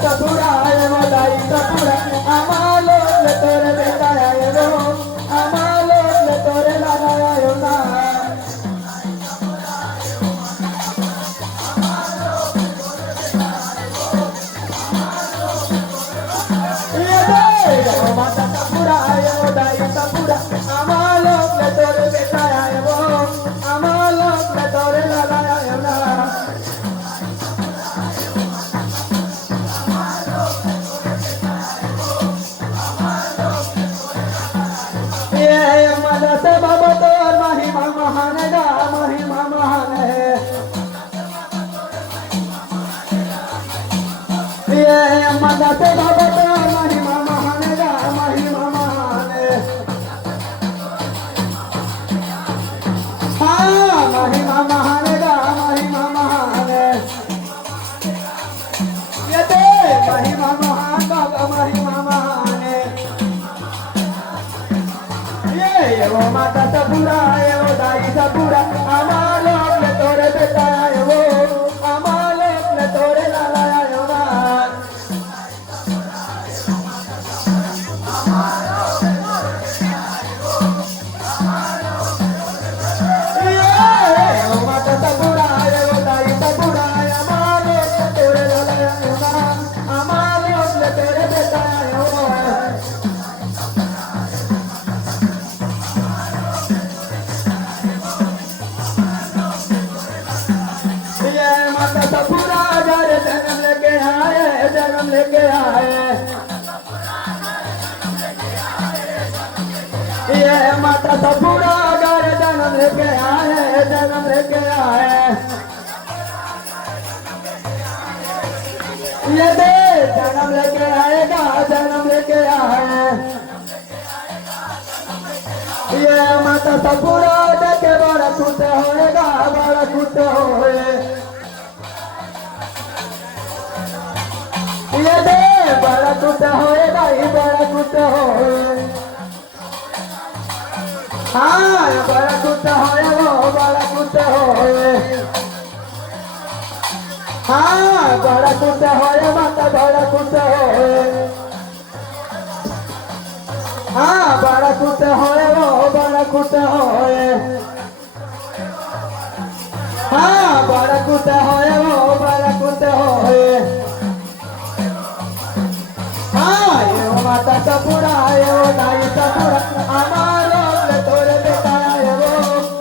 सपुरा मोदाई सपुरा अमालो तोरे बेटाया रो अमालो तोरे लगाया ना माता सपुरा मोदाई सपुरा अमालो तोरे बेटाया रो अमालो तोरे लगाया ना से बाबा तो महिमा महान गा महिमा महान है ये मदा से बाबा तो महिमा महान गा महिमा महान है हाँ महिमा महान गा महिमा महान है ये दे महिमा महान बाबा महिमा महान है वो माता सपुरा वो दाई सपुरा अमालो तोरे बेटा वो अमालो तोरे लाला ना वो माता सपुरा वो दाई सपुरा अमालो तोरे लाला ना अमालो तोरे बेटा सपुरा जारे जन्म लेके आए जन्म लेके आए ये माता सपुरा जारे जन्म लेके आए जन्म लेके आए ये दे जन्म लेके आएगा जन्म लेके आए ये माता सपुरा देखे बड़ा खुश होएगा बड़ा खुश होए ये दे बड़ा कुछ होएगा ही बड़ा कुछ होए हाँ बड़ा कुछ होए वो बड़ा कुछ होए हाँ बड़ा कुछ होए माता बड़ा कुछ होए हाँ बड़ा कुछ होए वो बड़ा कुछ होए हाँ बड़ा कुछ होए वो बड़ा कुछ होए माता सपुरा दाई सपुरा